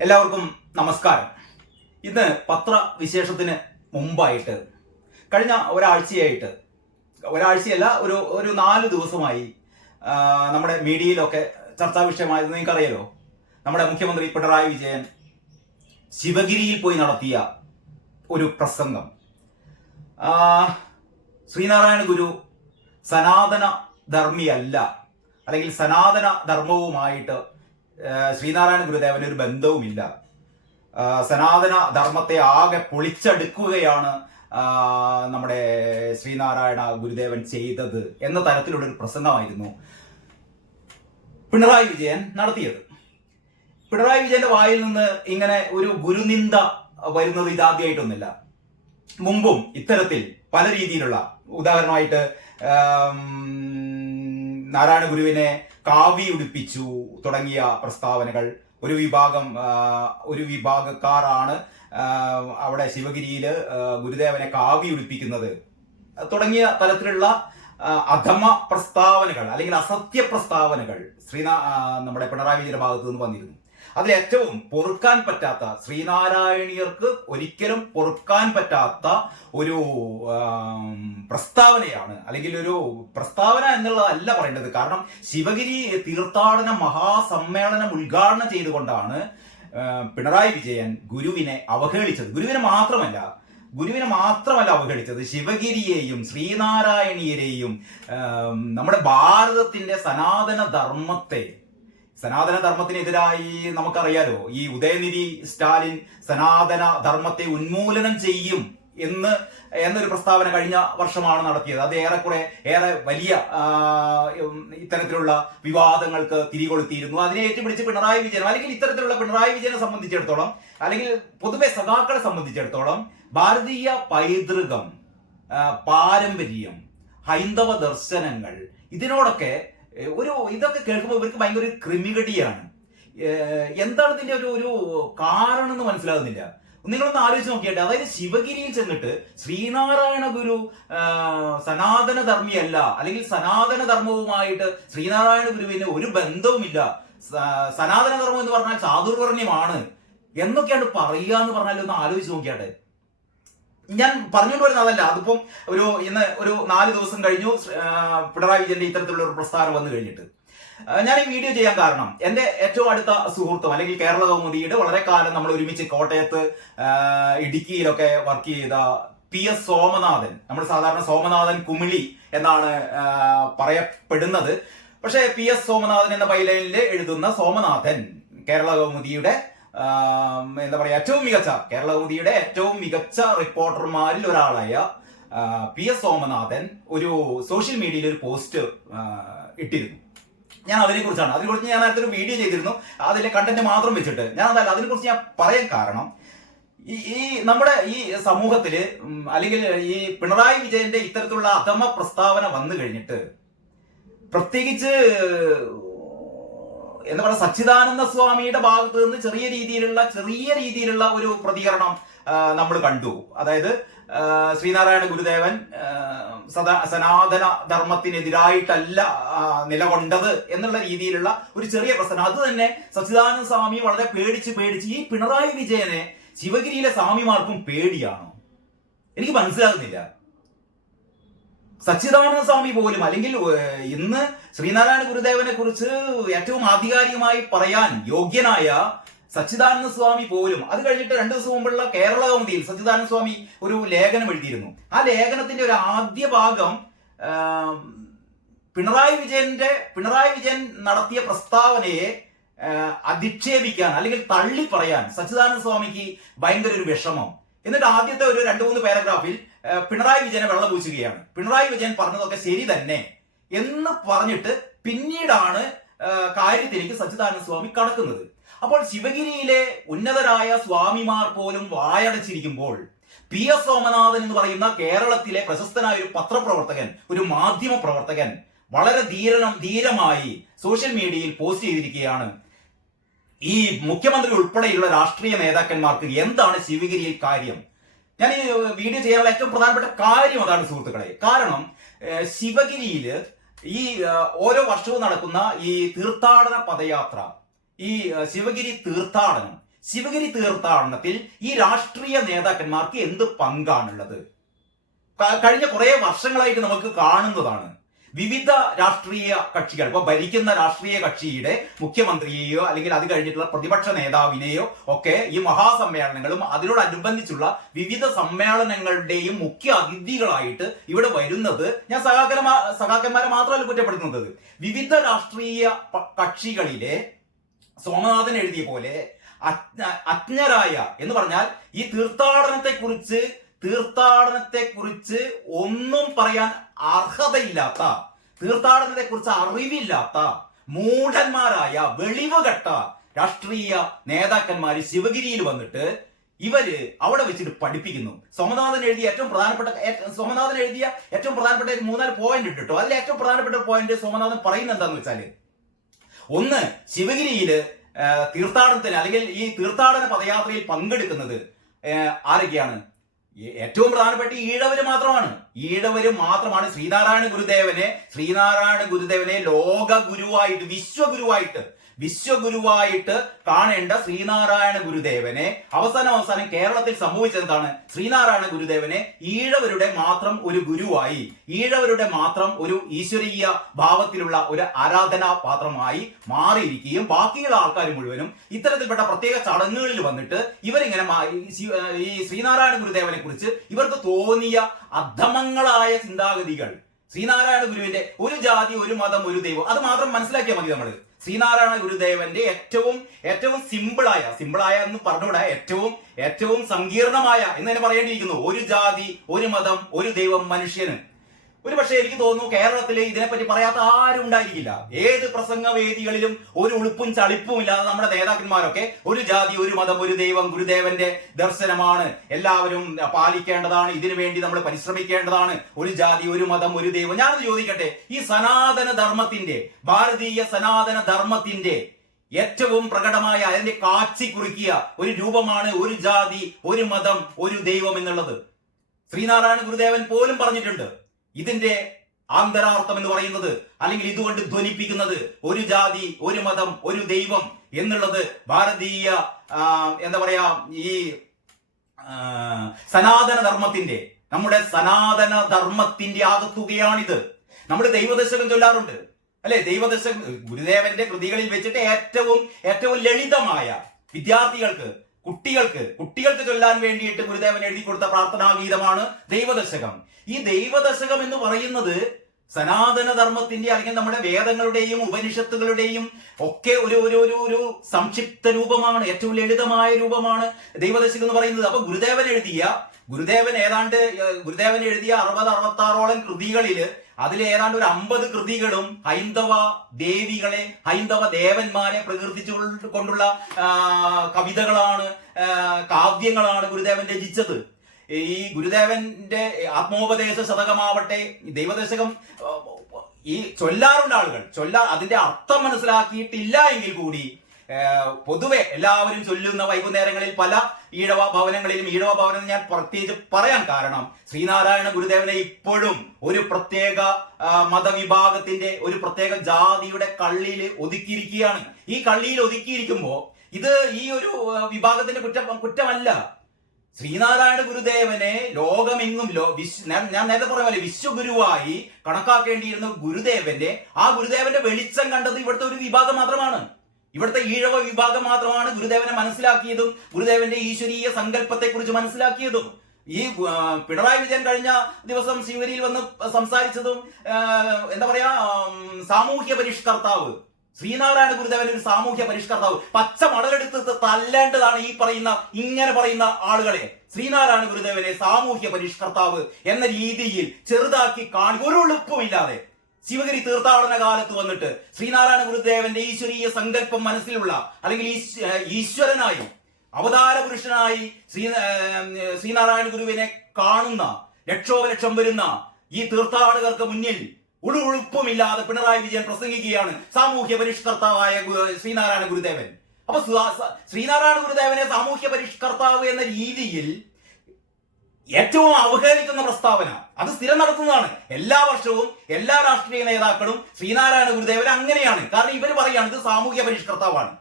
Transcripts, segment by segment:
എല്ലാവർക്കും നമസ്കാരം. ഇന്ന് പത്രവിശേഷത്തിന് മുമ്പായിട്ട് കഴിഞ്ഞ ഒരാഴ്ചയല്ല ഒരു 4 ദിവസമായി നമ്മുടെ മീഡിയയിലൊക്കെ ചർച്ചാ വിഷയമായത് നിങ്ങൾക്കറിയാലോ. നമ്മുടെ മുഖ്യമന്ത്രി പിണറായി വിജയൻ ശിവഗിരിയിൽ പോയി നടത്തിയ ഒരു പ്രസംഗം. ശ്രീനാരായണ ഗുരു സനാതന ധർമ്മിയല്ല, അല്ലെങ്കിൽ സനാതന ധർമ്മവുമായിട്ട് ശ്രീനാരായണ ഗുരുദേവന് ഒരു ബന്ധവുമില്ല. സനാതന ധർമ്മത്തെ ആകെ പൊളിച്ചെടുക്കുകയാണ് നമ്മുടെ ശ്രീനാരായണ ഗുരുദേവൻ ചെയ്തത് എന്ന തരത്തിലുള്ളൊരു പ്രസംഗമായിരുന്നു പിണറായി വിജയൻ നടത്തിയത്. പിണറായി വിജയന്റെ വായിൽ നിന്ന് ഇങ്ങനെ ഒരു ഗുരുനിന്ദ വരുന്നത് ഇതാദ്യമായിട്ടൊന്നുമില്ല. മുമ്പും ഇത്തരത്തിൽ പല രീതിയിലുള്ള, ഉദാഹരണമായിട്ട് നാരായണ ഗുരുവിനെ കാവി ഉടുപ്പിച്ചു തുടങ്ങിയ പ്രസ്താവനകൾ, ഒരു വിഭാഗക്കാരാണ് അവിടെ ശിവഗിരിയിൽ ഗുരുദേവനെ കാവി ഉടുപ്പിക്കുന്നത് തുടങ്ങിയ തരത്തിലുള്ള അധമ പ്രസ്താവനകൾ അല്ലെങ്കിൽ അസത്യ പ്രസ്താവനകൾ നമ്മുടെ പിണറായി വിജയന്റെ ഭാഗത്തു നിന്ന് വന്നിരുന്നു. അതിലേറ്റവും പൊറുക്കാൻ പറ്റാത്ത, ശ്രീനാരായണീയർക്ക് ഒരിക്കലും പൊറുക്കാൻ പറ്റാത്ത ഒരു പ്രസ്താവനയാണ്, അല്ലെങ്കിൽ ഒരു പ്രസ്താവന എന്നുള്ളതല്ല പറയേണ്ടത്. കാരണം ശിവഗിരി തീർത്ഥാടന മഹാസമ്മേളനം ഉദ്ഘാടനം ചെയ്തുകൊണ്ടാണ് പിണറായി വിജയൻ ഗുരുവിനെ അവഹേളിച്ചത്. ഗുരുവിനെ മാത്രമല്ല അവഹേളിച്ചത്, ശിവഗിരിയെയും ശ്രീനാരായണീയരെയും നമ്മുടെ ഭാരതത്തിന്റെ സനാതന ധർമ്മത്തിനെതിരായി നമുക്കറിയാലോ, ഈ ഉദയനിധി സ്റ്റാലിൻ സനാതന ധർമ്മത്തെ ഉന്മൂലനം ചെയ്യും എന്നൊരു പ്രസ്താവന കഴിഞ്ഞ വർഷമാണ് നടത്തിയത്. അത് ഏറെ വലിയ ഇത്തരത്തിലുള്ള വിവാദങ്ങൾക്ക് തിരികൊളുത്തിയിരുന്നു. അതിനെ ഏറ്റുപിടിച്ച് പിണറായി വിജയൻ, അല്ലെങ്കിൽ ഇത്തരത്തിലുള്ള പിണറായി വിജയനെ സംബന്ധിച്ചിടത്തോളം, അല്ലെങ്കിൽ പൊതുവെ സഖാക്കളെ സംബന്ധിച്ചിടത്തോളം, ഭാരതീയ പൈതൃകം, പാരമ്പര്യം, ഹൈന്ദവ ദർശനങ്ങൾ, ഇതൊക്കെ കേൾക്കുമ്പോൾ ഇവർക്ക് ഭയങ്കര ഒരു ക്രിമികടിയാണ്. എന്താണ് ഇതിന്റെ ഒരു കാരണം എന്ന് മനസ്സിലാകുന്നില്ല. നിങ്ങളൊന്ന് ആലോചിച്ച് നോക്കിയാട്ടെ. അതായത് ശിവഗിരിയിൽ ചെന്നിട്ട് ശ്രീനാരായണ ഗുരു സനാതന ധർമ്മിയല്ല, അല്ലെങ്കിൽ സനാതന ധർമ്മവുമായിട്ട് ശ്രീനാരായണ ഗുരുവിന് ഒരു ബന്ധവുമില്ല, സനാതന ധർമ്മം എന്ന് പറഞ്ഞാൽ ചാതുർവർണ്ണ്യമാണ് എന്നൊക്കെയാണ് പറയുക എന്ന് പറഞ്ഞാൽ ഒന്ന് ആലോചിച്ച് നോക്കിയാട്ടെ. ഞാൻ പറഞ്ഞുകൊണ്ട് വരുന്നത് അതല്ല. അതിപ്പം ഇന്ന് ഒരു 4 ദിവസം കഴിഞ്ഞു പിണറായി വിജയന്റെ ഇത്തരത്തിലുള്ള ഒരു പ്രസ്താവന വന്നു കഴിഞ്ഞിട്ട്. ഞാൻ ഈ വീഡിയോ ചെയ്യാൻ കാരണം, എന്റെ ഏറ്റവും അടുത്ത സുഹൃത്തും, അല്ലെങ്കിൽ കേരള കൗമുദിയുടെ വളരെ കാലം നമ്മൾ ഒരുമിച്ച് കോട്ടയത്ത്, ഇടുക്കിയിലൊക്കെ വർക്ക് ചെയ്ത PS സോമനാഥൻ, നമ്മൾ സാധാരണ സോമനാഥൻ കുമിളി എന്നാണ് പറയപ്പെടുന്നത്. പക്ഷേ PS സോമനാഥൻ എന്ന ബൈലൈനിൽ എഴുതുന്ന സോമനാഥൻ, കേരള കൗമുദിയുടെ കേരള കൗമുദിയുടെ ഏറ്റവും മികച്ച റിപ്പോർട്ടർമാരിൽ ഒരാളായ PS സോമനാഥൻ ഒരു സോഷ്യൽ മീഡിയയിൽ ഒരു പോസ്റ്റ് ഇട്ടിരുന്നു. അതിനെക്കുറിച്ച് ഞാൻ നേരത്തെ ഒരു വീഡിയോ ചെയ്തിരുന്നു, അതിലെ കണ്ടന്റ് മാത്രം വെച്ചിട്ട്. അതിനെക്കുറിച്ച് ഞാൻ പറയാൻ കാരണം, നമ്മുടെ ഈ സമൂഹത്തില്, അല്ലെങ്കിൽ ഈ പിണറായി വിജയന്റെ ഇത്തരത്തിലുള്ള അധമ പ്രസ്താവന വന്നു കഴിഞ്ഞിട്ട്, പ്രത്യേകിച്ച് സച്ചിദാനന്ദ സ്വാമിയുടെ ഭാഗത്ത് നിന്ന് ചെറിയ രീതിയിലുള്ള ഒരു പ്രതികരണം നമ്മൾ കണ്ടു. അതായത് ശ്രീനാരായണ ഗുരുദേവൻ സനാതന ധർമ്മത്തിനെതിരായിട്ടല്ല നിലകൊണ്ടത് എന്നുള്ള രീതിയിലുള്ള ഒരു ചെറിയ പ്രശ്നം. അത് തന്നെ സച്ചിദാനന്ദ സ്വാമി വളരെ പേടിച്ച് ഈ പിണറായി വിജയനെ ശിവഗിരിയിലെ സ്വാമിമാർക്കും പേടിയാണോ? എനിക്ക് മനസ്സിലാകുന്നില്ല. സച്ചിദാനന്ദ സ്വാമി പോലും, അല്ലെങ്കിൽ ഇന്ന് ശ്രീനാരായണ ഗുരുദേവനെ കുറിച്ച് ഏറ്റവും ആധികാരികമായി പറയാൻ യോഗ്യനായ സച്ചിദാനന്ദ സ്വാമി പോലും, അത് കഴിഞ്ഞിട്ട് 2 ദിവസം മുമ്പുള്ള കേരള കൗമുദിയിൽ സച്ചിദാനന്ദ സ്വാമി ഒരു ലേഖനം എഴുതിയിരുന്നു. ആ ലേഖനത്തിന്റെ ഒരു ആദ്യ ഭാഗം പിണറായി വിജയൻ നടത്തിയ പ്രസ്താവനയെ അധിക്ഷേപിക്കാൻ, അല്ലെങ്കിൽ തള്ളി പറയാൻ സച്ചിദാനന്ദ സ്വാമിക്ക് ഭയങ്കര ഒരു വിഷമം. എന്നിട്ട് ആദ്യത്തെ ഒരു 2-3 പാരഗ്രാഫിൽ പിണറായി വിജയനെ വെള്ളപൂശുകയാണ്. പിണറായി വിജയൻ പറഞ്ഞതൊക്കെ ശരി തന്നെ എന്ന് പറഞ്ഞിട്ട് പിന്നീടാണ് കാര്യത്തിലേക്ക് സച്ചിദാനന്ദ സ്വാമി കടക്കുന്നത്. അപ്പോൾ ശിവഗിരിയിലെ ഉന്നതരായ സ്വാമിമാർ പോലും വായടച്ചിരിക്കുമ്പോൾ PS സോമനാഥൻ എന്ന് പറയുന്ന കേരളത്തിലെ പ്രശസ്തനായ ഒരു പത്രപ്രവർത്തകൻ, ഒരു മാധ്യമ പ്രവർത്തകൻ, വളരെ ധീരമായി സോഷ്യൽ മീഡിയയിൽ പോസ്റ്റ് ചെയ്തിരിക്കുകയാണ്, ഈ മുഖ്യമന്ത്രി ഉൾപ്പെടെയുള്ള രാഷ്ട്രീയ നേതാക്കന്മാർക്ക് എന്താണ് ശിവഗിരിയിൽ കാര്യം. ഞാൻ ഈ വീഡിയോ ചെയ്യാനുള്ള ഏറ്റവും പ്രധാനപ്പെട്ട കാര്യം അതാണ് സുഹൃത്തുക്കളെ. കാരണം ശിവഗിരിയിൽ ഈ ഓരോ വർഷവും നടക്കുന്ന ഈ തീർത്ഥാടന പദയാത്ര, ഈ ശിവഗിരി തീർത്ഥാടനം, ശിവഗിരി തീർത്ഥാടനത്തിൽ ഈ രാഷ്ട്രീയ നേതാക്കന്മാർക്ക് എന്ത് പങ്കാണുള്ളത്? കഴിഞ്ഞ കുറെ വർഷങ്ങളായിട്ട് നമുക്ക് കാണുന്നതാണ്. വിവിധ രാഷ്ട്രീയ കക്ഷികൾ, ഇപ്പൊ ഭരിക്കുന്ന രാഷ്ട്രീയ കക്ഷിയുടെ മുഖ്യമന്ത്രിയെയോ അല്ലെങ്കിൽ അത് കഴിഞ്ഞിട്ടുള്ള പ്രതിപക്ഷ നേതാവിനെയോ ഒക്കെ ഈ മഹാസമ്മേളനങ്ങളും അതിനോടനുബന്ധിച്ചുള്ള വിവിധ സമ്മേളനങ്ങളുടെയും മുഖ്യ അതിഥികളായിട്ട് ഇവിടെ വരുന്നത്, ഞാൻ സഖാക്കന്മാരെ മാത്രമല്ല കുറ്റപ്പെടുത്തുന്നത്, വിവിധ രാഷ്ട്രീയ കക്ഷികളിലെ സോമനാഥൻ എഴുതിയ പോലെ അജ്ഞരായ എന്ന് പറഞ്ഞാൽ ഈ തീർത്ഥാടനത്തെ കുറിച്ച് ഒന്നും പറയാൻ അർഹതയില്ലാത്ത, തീർത്ഥാടനത്തെ കുറിച്ച് അറിവില്ലാത്ത മൂഢന്മാരായ വെളിവുകെട്ട രാഷ്ട്രീയ നേതാക്കന്മാര് ശിവഗിരിയിൽ വന്നിട്ട് ഇവര് അവിടെ വെച്ചിട്ട് പഠിപ്പിക്കുന്നു. സോമനാഥൻ എഴുതിയ ഏറ്റവും പ്രധാനപ്പെട്ട 3-4 പോയിന്റ് ഇട്ടോ. അതിൽ ഏറ്റവും പ്രധാനപ്പെട്ട പോയിന്റ് സോമനാഥൻ പറയുന്നത് എന്താന്ന് വെച്ചാല്, ഒന്ന്, ശിവഗിരിയില് തീർത്ഥാടനത്തിന് അല്ലെങ്കിൽ ഈ തീർത്ഥാടന പദയാത്രയിൽ പങ്കെടുക്കുന്നത് ആരൊക്കെയാണ്? ഏറ്റവും പ്രധാനപ്പെട്ട ഈഴവര് മാത്രമാണ്. ശ്രീനാരായണ ഗുരുദേവനെ ലോക ഗുരുവായിട്ട്, വിശ്വഗുരുവായിട്ട് കാണേണ്ട ശ്രീനാരായണ ഗുരുദേവനെ അവസാനം കേരളത്തിൽ സംഭവിച്ചത് എന്താണ്? ശ്രീനാരായണ ഗുരുദേവനെ ഈഴവരുടെ മാത്രം ഒരു ഗുരുവായി, ഈഴവരുടെ മാത്രം ഒരു ഈശ്വരീയ ഭാവത്തിലുള്ള ഒരു ആരാധനാ പാത്രമായി മാറിയിരിക്കുകയും ബാക്കിയുള്ള ആൾക്കാർ മുഴുവനും ഇത്തരത്തിൽപ്പെട്ട പ്രത്യേക ചടങ്ങുകളിൽ വന്നിട്ട് ഇവരിങ്ങനെ ഈ ശ്രീനാരായണ ഗുരുദേവനെ കുറിച്ച് ഇവർക്ക് തോന്നിയ അധമങ്ങളായ ചിന്താഗതികൾ, ശ്രീനാരായണ ഗുരുവിന്റെ ഒരു ജാതി, ഒരു മതം, ഒരു ദൈവം, അത് മാത്രം മനസ്സിലാക്കിയാൽ മതി. നമ്മൾ ശ്രീനാരായണ ഗുരുദേവന്റെ ഏറ്റവും സിമ്പിളായ എന്ന് പറഞ്ഞുകൂടാ, ഏറ്റവും സങ്കീർണമായ എന്ന് തന്നെ പറയേണ്ടിയിരിക്കുന്നു, ഒരു ജാതി, ഒരു മതം, ഒരു ദൈവം, മനുഷ്യന്. ഒരു പക്ഷേ എനിക്ക് തോന്നുന്നു കേരളത്തിൽ ഇതിനെപ്പറ്റി പറയാത്ത ആരും ഉണ്ടായിരിക്കില്ല. ഏത് പ്രസംഗവേദികളിലും ഒരു ഉളുപ്പും ചളിപ്പും ഇല്ലാതെ നമ്മുടെ നേതാക്കന്മാരൊക്കെ ഒരു ജാതി, ഒരു മതം, ഒരു ദൈവം, ഗുരുദേവന്റെ ദർശനമാണ്, എല്ലാവരും പാലിക്കേണ്ടതാണ്, ഇതിനു വേണ്ടി നമ്മൾ പരിശ്രമിക്കേണ്ടതാണ്, ഒരു ജാതി, ഒരു മതം, ഒരു ദൈവം. ഞാനത് ചോദിക്കട്ടെ, ഈ ഭാരതീയ സനാതന ധർമ്മത്തിന്റെ ഏറ്റവും പ്രകടമായ, അതിന്റെ കാച്ചി കുറിക്കിയ ഒരു രൂപമാണ് ഒരു ജാതി, ഒരു മതം, ഒരു ദൈവം എന്നുള്ളത്. ശ്രീനാരായണ ഗുരുദേവൻ പോലും പറഞ്ഞിട്ടുണ്ട്, ഇതിന്റെ ആന്തരാർത്ഥം എന്ന് പറയുന്നത്, അല്ലെങ്കിൽ ഇതുകൊണ്ട് ധ്വനിപ്പിക്കുന്നത് ഒരു ജാതി, ഒരു മതം, ഒരു ദൈവം എന്നുള്ളത് ഭാരതീയ ഈ നമ്മുടെ സനാതന ധർമ്മത്തിന്റെ ആകത്തുകയാണിത്. നമ്മൾ ദൈവദശകം ചൊല്ലാറുണ്ട് അല്ലെ? ദൈവദശകം ഗുരുദേവന്റെ കൃതികളിൽ വെച്ചിട്ട് ഏറ്റവും ലളിതമായ വിദ്യാർത്ഥികൾക്ക്, കുട്ടികൾക്ക് ചൊല്ലാൻ വേണ്ടിയിട്ട് ഗുരുദേവൻ എഴുതി കൊടുത്ത പ്രാർത്ഥനാഗീതമാണ് ദൈവദശകം. ഈ ദൈവദശകം എന്ന് പറയുന്നത് സനാതന ധർമ്മത്തിന്റെ അല്ലെങ്കിൽ നമ്മുടെ വേദങ്ങളുടെയും ഉപനിഷത്തുകളുടെയും ഒക്കെ ഒരു സംക്ഷിപ്ത രൂപമാണ്, ഏറ്റവും ലളിതമായ രൂപമാണ് ദൈവദശകം എന്ന് പറയുന്നത്. അപ്പൊ ഗുരുദേവൻ എഴുതിയ 60-66ഓളം കൃതികളില് അതിൽ ഏതാണ്ട് ഒരു 50 കൃതികളും ഹൈന്ദവ ദേവന്മാരെ പ്രകീർത്തിച്ചു കൊണ്ടുള്ള കവിതകളാണ്, കാവ്യങ്ങളാണ് ഗുരുദേവൻ രചിച്ചത്. ഈ ഗുരുദേവന്റെ ആത്മോപദേശ ശതകമാവട്ടെ, ദൈവദശകം ഈ ചൊല്ലാറുണ്ട് ആളുകൾ. അതിന്റെ അർത്ഥം മനസ്സിലാക്കിയിട്ടില്ല എങ്കിൽ കൂടി പൊതുവെ എല്ലാവരും ചൊല്ലുന്ന വൈകുന്നേരങ്ങളിൽ പല ഈഴവ ഭവനങ്ങളിലും, ഈഴവ ഭവനം ഞാൻ പ്രത്യേകിച്ച് പറയാൻ കാരണം, ശ്രീനാരായണ ഗുരുദേവനെ ഇപ്പോഴും ഒരു പ്രത്യേക മതവിഭാഗത്തിന്റെ, ഒരു പ്രത്യേക ജാതിയുടെ കള്ളിയിൽ ഒതുക്കിയിരിക്കുകയാണ്. ഈ കള്ളിയിൽ ഒതുക്കിയിരിക്കുമ്പോ ഇത് ഈ ഒരു വിഭാഗത്തിന്റെ കുറ്റമല്ല. ശ്രീനാരായണ ഗുരുദേവനെ ലോകമെങ്ങും ഞാൻ നേരത്തെ പറഞ്ഞ പോലെ വിശ്വഗുരുവായി കണക്കാക്കേണ്ടിയിരുന്ന ഗുരുദേവന്റെ വെളിച്ചം കണ്ടത് ഇവിടുത്തെ ഒരു വിഭാഗം മാത്രമാണ്. ഇവിടുത്തെ ഈഴവ വിഭാഗം മാത്രമാണ് ഗുരുദേവനെ മനസ്സിലാക്കിയതും ഗുരുദേവന്റെ ഈശ്വരീയ സങ്കല്പത്തെ കുറിച്ച് മനസ്സിലാക്കിയതും. ഈ പിണറായി വിജയൻ കഴിഞ്ഞ ദിവസം ശിവഗിരിയിൽ വന്ന് സംസാരിച്ചതും സാമൂഹ്യ പരിഷ്കർത്താവ് ശ്രീനാരായണ ഗുരുദേവൻ ഒരു സാമൂഹ്യ പരിഷ്കർത്താവ്. പച്ച മടലെടുത്ത് തല്ലേണ്ടതാണ് ഇങ്ങനെ പറയുന്ന ആളുകളെ. ശ്രീനാരായണ ഗുരുദേവനെ സാമൂഹ്യ പരിഷ്കർത്താവ് എന്ന രീതിയിൽ ചെറുതാക്കി ഒരു എളുപ്പമില്ലാതെ ശിവഗിരി തീർത്ഥാടന കാലത്ത് വന്നിട്ട് ശ്രീനാരായണ ഗുരുദേവന്റെ ഈശ്വരീയ സങ്കല്പം മനസ്സിലുള്ള, അല്ലെങ്കിൽ ഈശ്വരനായി അവതാര പുരുഷനായി ശ്രീനാരായണ ഗുരുവിനെ കാണുന്ന ലക്ഷോപലക്ഷം വരുന്ന ഈ തീർത്ഥാടകർക്ക് മുന്നിൽ ഉളുപ്പുമില്ലാതെ പിണറായി വിജയൻ പ്രസംഗിക്കുകയാണ് സാമൂഹ്യ പരിഷ്കർത്താവായ ശ്രീനാരായണ ഗുരുദേവൻ. അപ്പൊ ശ്രീനാരായണ ഗുരുദേവനെ സാമൂഹ്യ പരിഷ്കർത്താവ് എന്ന രീതിയിൽ ഏറ്റവും അവഹേളിക്കുന്ന പ്രസ്താവന അത് സ്ഥിരം നടത്തുന്നതാണ്. എല്ലാ വർഷവും എല്ലാ രാഷ്ട്രീയ നേതാക്കളും ശ്രീനാരായണ ഗുരുദേവൻ അങ്ങനെയാണ്. കാരണം ഇവർ പറയാണ് ഇത് സാമൂഹ്യ പരിഷ്കർത്താവാണ്.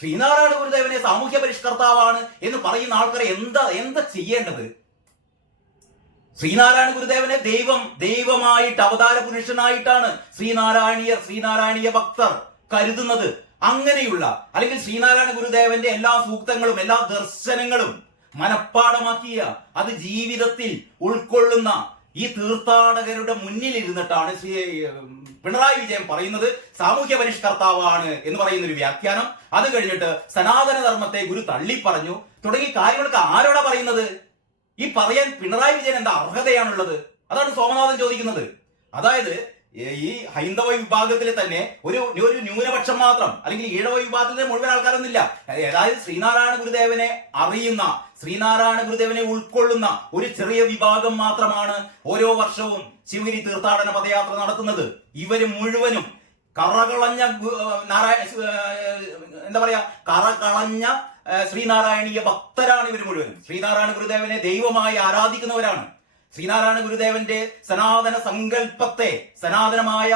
ശ്രീനാരായണ ഗുരുദേവനെ സാമൂഹ്യ പരിഷ്കർത്താവാണ് എന്ന് പറയുന്ന ആൾക്കാരെ എന്താ ചെയ്യേണ്ടത്? ശ്രീനാരായണ ഗുരുദേവനെ ദൈവമായിട്ട് അവതാര പുരുഷനായിട്ടാണ് ശ്രീനാരായണീയ ഭക്തർ കരുതുന്നത്. അങ്ങനെയുള്ള അല്ലെങ്കിൽ ശ്രീനാരായണ ഗുരുദേവന്റെ എല്ലാ സൂക്തങ്ങളും എല്ലാ ദർശനങ്ങളും മനഃപ്പാടമാക്കിയ അത് ജീവിതത്തിൽ ഉൾക്കൊള്ളുന്ന ഈ തീർത്ഥാടകരുടെ മുന്നിൽ ഇരുന്നിട്ടാണ് പിണറായി വിജയൻ പറയുന്നത് സാമൂഹ്യ പരിഷ്കർത്താവാണ് എന്ന് പറയുന്ന ഒരു വ്യാഖ്യാനം. അത് കഴിഞ്ഞിട്ട് സനാതന ധർമ്മത്തെ ഗുരു തള്ളിപ്പറഞ്ഞു തുടങ്ങി കാര്യങ്ങളൊക്കെ ആരോടാ പറയുന്നത്? ഈ പറയാൻ പിണറായി വിജയൻ എന്താ അർഹതയാണുള്ളത്? അതാണ് സോമനാഥൻ ചോദിക്കുന്നത്. അതായത് ഈ ഹൈന്ദവ വിഭാഗത്തിലെ തന്നെ ഒരു ന്യൂനപക്ഷം മാത്രം അല്ലെങ്കിൽ ഈഴവ വിഭാഗത്തിലെ മുഴുവൻ ആൾക്കാരൊന്നുമില്ല. അതായത് ശ്രീനാരായണ ഗുരുദേവനെ അറിയുന്ന, ശ്രീനാരായണ ഗുരുദേവനെ ഉൾക്കൊള്ളുന്ന ഒരു ചെറിയ വിഭാഗം മാത്രമാണ് ഓരോ വർഷവും ശിവഗിരി തീർത്ഥാടന പദയാത്ര നടത്തുന്നത്. ഇവര് മുഴുവനും കറകളഞ്ഞ കറകളഞ്ഞ ശ്രീനാരായണീയ ഭക്തരാണ്. ഇവർ മുഴുവനും ശ്രീനാരായണ ഗുരുദേവനെ ദൈവമായി ആരാധിക്കുന്നവരാണ്. ശ്രീനാരായണ ഗുരുദേവന്റെ സനാതന സങ്കല്പത്തെ, സനാതനമായ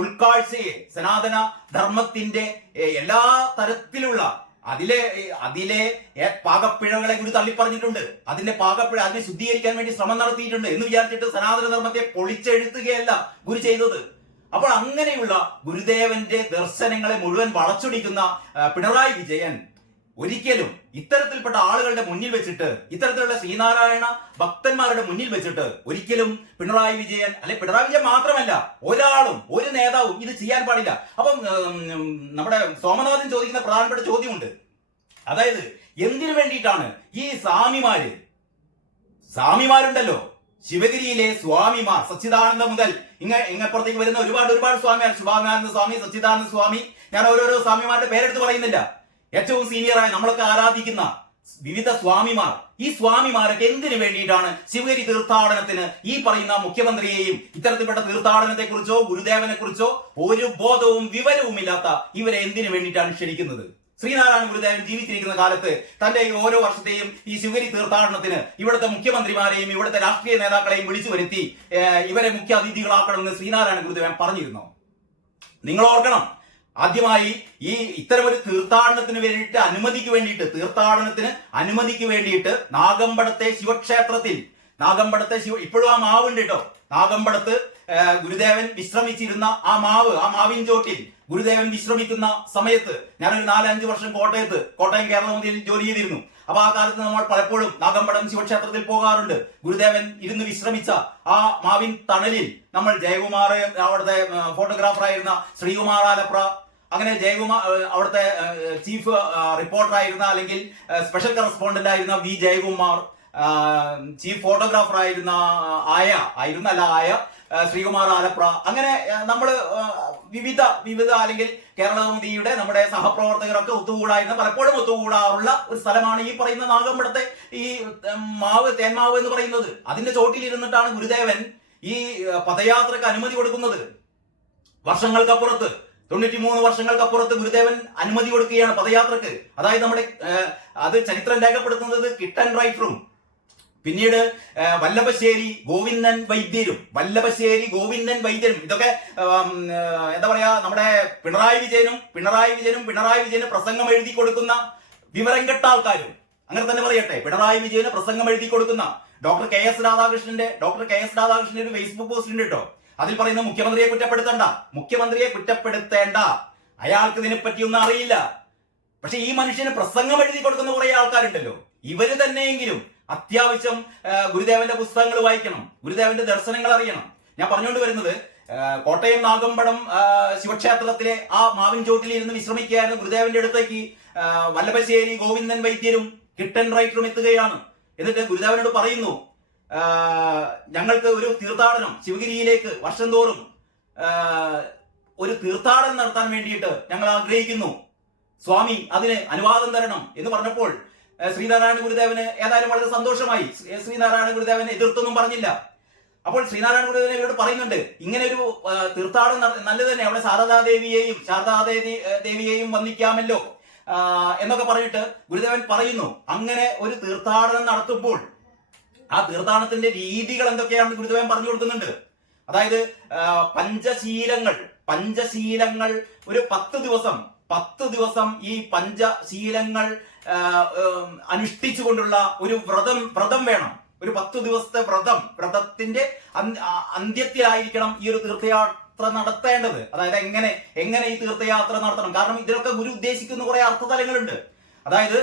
ഉൾക്കാഴ്ചയെ, സനാതന ധർമ്മത്തിന്റെ എല്ലാ തരത്തിലുള്ള അതിലെ പാകപ്പിഴകളെ ഗുരു തള്ളിപ്പറഞ്ഞിട്ടുണ്ട്. അതിനെ ശുദ്ധീകരിക്കാൻ വേണ്ടി ശ്രമം നടത്തിയിട്ടുണ്ട് എന്ന് വിചാരിച്ചിട്ട് സനാതന ധർമ്മത്തെ പൊളിച്ചെഴുത്തുകയല്ല ഗുരു ചെയ്തത്. അപ്പോൾ അങ്ങനെയുള്ള ഗുരുദേവന്റെ ദർശനങ്ങളെ മുഴുവൻ വളച്ചൊടിക്കുന്ന പിണറായി വിജയൻ ഒരിക്കലും ഇത്തരത്തിൽപ്പെട്ട ആളുകളുടെ മുന്നിൽ വെച്ചിട്ട്, ഇത്തരത്തിലുള്ള ശ്രീനാരായണ ഭക്തന്മാരുടെ മുന്നിൽ വെച്ചിട്ട് ഒരിക്കലും പിണറായി വിജയൻ മാത്രമല്ല ഒരാളും ഒരു നേതാവും ഇത് ചെയ്യാൻ പാടില്ല. അപ്പം നമ്മുടെ സോമനാഥൻ ചോദിക്കുന്ന പ്രധാനപ്പെട്ട ചോദ്യമുണ്ട്. അതായത് എന്തിനു വേണ്ടിയിട്ടാണ് ഈ സ്വാമിമാരുണ്ടല്ലോ, ശിവഗിരിയിലെ സ്വാമിമാർ, സച്ചിദാനന്ദ മുതൽ ഇങ്ങപ്പുറത്തേക്ക് വരുന്ന ഒരുപാട് സ്വാമിമാർ, ശിവാനന്ദ സ്വാമി, സച്ചിദാനന്ദ സ്വാമി, ഞാൻ ഓരോരോ സ്വാമിമാരുടെ പേരെടുത്ത് പറയുന്നില്ല. ഏറ്റവും സീനിയറായി നമ്മളൊക്കെ ആരാധിക്കുന്ന വിവിധ സ്വാമിമാർ, ഈ സ്വാമിമാരൊക്കെ എന്തിനു വേണ്ടിയിട്ടാണ് ശിവഗിരി തീർത്ഥാടനത്തിന് ഈ പറയുന്ന മുഖ്യമന്ത്രിയെയും ഇത്തരത്തിൽപ്പെട്ട തീർത്ഥാടനത്തെ കുറിച്ചോ ഗുരുദേവനെ കുറിച്ചോ ഒരു ബോധവും വിവരവും ഇല്ലാത്ത ഇവരെ എന്തിനു വേണ്ടിയിട്ടാണ് ക്ഷണിക്കുന്നത്? ശ്രീനാരായണ ഗുരുദേവൻ ജീവിച്ചിരിക്കുന്ന കാലത്ത് തന്റെ ഓരോ വർഷത്തെയും ഈ ശിവഗിരി തീർത്ഥാടനത്തിന് ഇവിടുത്തെ മുഖ്യമന്ത്രിമാരെയും ഇവിടുത്തെ രാഷ്ട്രീയ നേതാക്കളെയും വിളിച്ചു വരുത്തി ഇവരെ മുഖ്യ അതിഥികളാക്കണമെന്ന് ശ്രീനാരായണ ഗുരുദേവൻ പറഞ്ഞിരുന്നു. നിങ്ങൾ ഓർക്കണം, ആദ്യമായി ഈ ഇത്തരമൊരു തീർത്ഥാടനത്തിന് വേണ്ടിയിട്ട് നാഗമ്പടത്തെ ശിവക്ഷേത്രത്തിൽ, ഇപ്പോഴും ആ മാവുണ്ട് കേട്ടോ, നാഗമ്പടത്ത് ഗുരുദേവൻ വിശ്രമിച്ചിരുന്ന ആ മാവിൻ ചോട്ടിൽ ഗുരുദേവൻ വിശ്രമിക്കുന്ന സമയത്ത് ഞാനൊരു 4-5 വർഷം കോട്ടയം കേരളമുദിയിൽ ജോലി ചെയ്തിരുന്നു. അപ്പൊ ആ കാലത്ത് നമ്മൾ പലപ്പോഴും നാഗമ്പടം ശിവക്ഷേത്രത്തിൽ പോകാറുണ്ട്. ഗുരുദേവൻ ഇരുന്ന് വിശ്രമിച്ച ആ മാവിൻ തണലിൽ നമ്മൾ ജയകുമാർ, അവിടുത്തെ ഫോട്ടോഗ്രാഫറായിരുന്ന ശ്രീകുമാർ ആലപ്ര, അങ്ങനെ അവിടുത്തെ ചീഫ് റിപ്പോർട്ടർ അല്ലെങ്കിൽ സ്പെഷ്യൽ കറസ്പോണ്ടന്റ് ആയിരുന്ന വി ജയകുമാർ, ചീഫ് ഫോട്ടോഗ്രാഫർ ആയിരുന്ന ആയ ശ്രീകുമാർ ആലപ്ര, അങ്ങനെ നമ്മൾ വിവിധ അല്ലെങ്കിൽ കേരളകൗമുദിയുടെ നമ്മുടെ സഹപ്രവർത്തകരൊക്കെ പലപ്പോഴും ഒത്തുകൂടാറുള്ള ഒരു സ്ഥലമാണ് ഈ പറയുന്ന നാഗമ്പടത്തെ ഈ തേന്മാവ് എന്ന് പറയുന്നത്. അതിന്റെ ചോട്ടിൽ ഇരുന്നിട്ടാണ് ഗുരുദേവൻ ഈ പദയാത്രക്ക് അനുമതി കൊടുക്കുന്നത്. വർഷങ്ങൾക്കപ്പുറത്ത്, 93 വർഷങ്ങൾക്കപ്പുറത്ത് ഗുരുദേവൻ അനുമതി കൊടുക്കുകയാണ് പദയാത്രക്ക്. അതായത് അത് ചരിത്രം രേഖപ്പെടുത്തുന്നത് കിട്ടൻ റൈറ്ററും പിന്നീട് വല്ലഭശ്ശേരി ഗോവിന്ദൻ വൈദ്യരും ഇതൊക്കെ എന്താ പറയാ, നമ്മുടെ പിണറായി വിജയന് പ്രസംഗം എഴുതി കൊടുക്കുന്ന വിവരം കെട്ട ആൾക്കാരും, അങ്ങനെ തന്നെ പറയട്ടെ, പിണറായി വിജയന് പ്രസംഗം എഴുതി കൊടുക്കുന്ന ഡോക്ടർ കെ എസ് രാധാകൃഷ്ണന്റെ ഒരു ഫേസ്ബുക്ക് പോസ്റ്റ് ഉണ്ട് കേട്ടോ. അതിൽ പറയുന്ന മുഖ്യമന്ത്രിയെ കുറ്റപ്പെടുത്തേണ്ട, അയാൾക്ക് ഇതിനെപ്പറ്റിയൊന്നും അറിയില്ല. പക്ഷെ ഈ മനുഷ്യന് പ്രസംഗം എഴുതി കൊടുക്കുന്ന കുറെ ആൾക്കാരുണ്ടല്ലോ, ഇവര് തന്നെയെങ്കിലും അത്യാവശ്യം ഗുരുദേവന്റെ പുസ്തകങ്ങൾ വായിക്കണം, ഗുരുദേവന്റെ ദർശനങ്ങൾ അറിയണം. ഞാൻ പറഞ്ഞുകൊണ്ട് വരുന്നത്, കോട്ടയം നാഗമ്പടം ശിവക്ഷേത്രത്തിലെ ആ മാവിൻ ചോട്ടിൽ ഇരുന്ന് വിശ്രമിക്കുകയായിരുന്നു ഗുരുദേവന്റെ അടുത്തേക്ക് വല്ലഭശ്ശേരി ഗോവിന്ദൻ വൈദ്യരും കിട്ടൻ റൈറ്ററും എത്തുകയാണ്. എന്നിട്ട് ഗുരുദേവനോട് പറയുന്നു, ഞങ്ങൾക്ക് ഒരു തീർത്ഥാടനം ശിവഗിരിയിലേക്ക് വർഷം തോറും ഒരു തീർത്ഥാടനം നടത്താൻ വേണ്ടിയിട്ട് ഞങ്ങൾ ആഗ്രഹിക്കുന്നു, സ്വാമി അതിന് അനുവാദം തരണം എന്ന് പറഞ്ഞപ്പോൾ ശ്രീനാരായണ ഗുരുദേവന് ഏതായാലും വളരെ സന്തോഷമായി. ശ്രീനാരായണ ഗുരുദേവൻ എതിർത്തൊന്നും പറഞ്ഞില്ല. അപ്പോൾ ശ്രീനാരായണ ഗുരുദേവൻ ഇവരോട് പറയുന്നുണ്ട്, ഇങ്ങനെ ഒരു തീർത്ഥാടനം നല്ലത് തന്നെ, അവിടെ ശാരദാദേവിയെയും വന്ദിക്കാമല്ലോ എന്നൊക്കെ പറഞ്ഞിട്ട് ഗുരുദേവൻ പറയുന്നു. അങ്ങനെ ഒരു തീർത്ഥാടനം നടത്തുമ്പോൾ ആ തീർത്ഥാടനത്തിന്റെ രീതികൾ എന്തൊക്കെയാണെന്ന് ഗുരുദേവൻ പറഞ്ഞു കൊടുക്കുന്നുണ്ട്. അതായത് പഞ്ചശീലങ്ങൾ ഒരു 10 10 ദിവസം ഈ പഞ്ചശീലങ്ങൾ അനുഷ്ഠിച്ചുകൊണ്ടുള്ള ഒരു വ്രതം വേണം. ഒരു 10 ദിവസത്തെ വ്രതത്തിന്റെ അന്ത്യത്തിലായിരിക്കണം ഈ ഒരു തീർത്ഥയാത്ര നടത്തേണ്ടത്. അതായത് എങ്ങനെ ഈ തീർത്ഥയാത്ര നടത്തണം. കാരണം ഇതിലൊക്കെ ഗുരു ഉദ്ദേശിക്കുന്ന കുറെ അർത്ഥതലങ്ങളുണ്ട്. അതായത്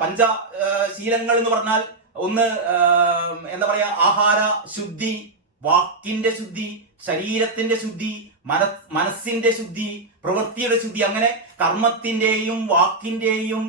പഞ്ചശീലങ്ങൾ എന്ന് പറഞ്ഞാൽ ഒന്ന് എന്താ പറയാ, ആഹാര ശുദ്ധി, വാക്കിന്റെ ശുദ്ധി, ശരീരത്തിന്റെ ശുദ്ധി, മനസ്സിന്റെ ശുദ്ധി, പ്രവൃത്തിയുടെ ശുദ്ധി, അങ്ങനെ കർമ്മത്തിന്റെയും വാക്കിന്റെയും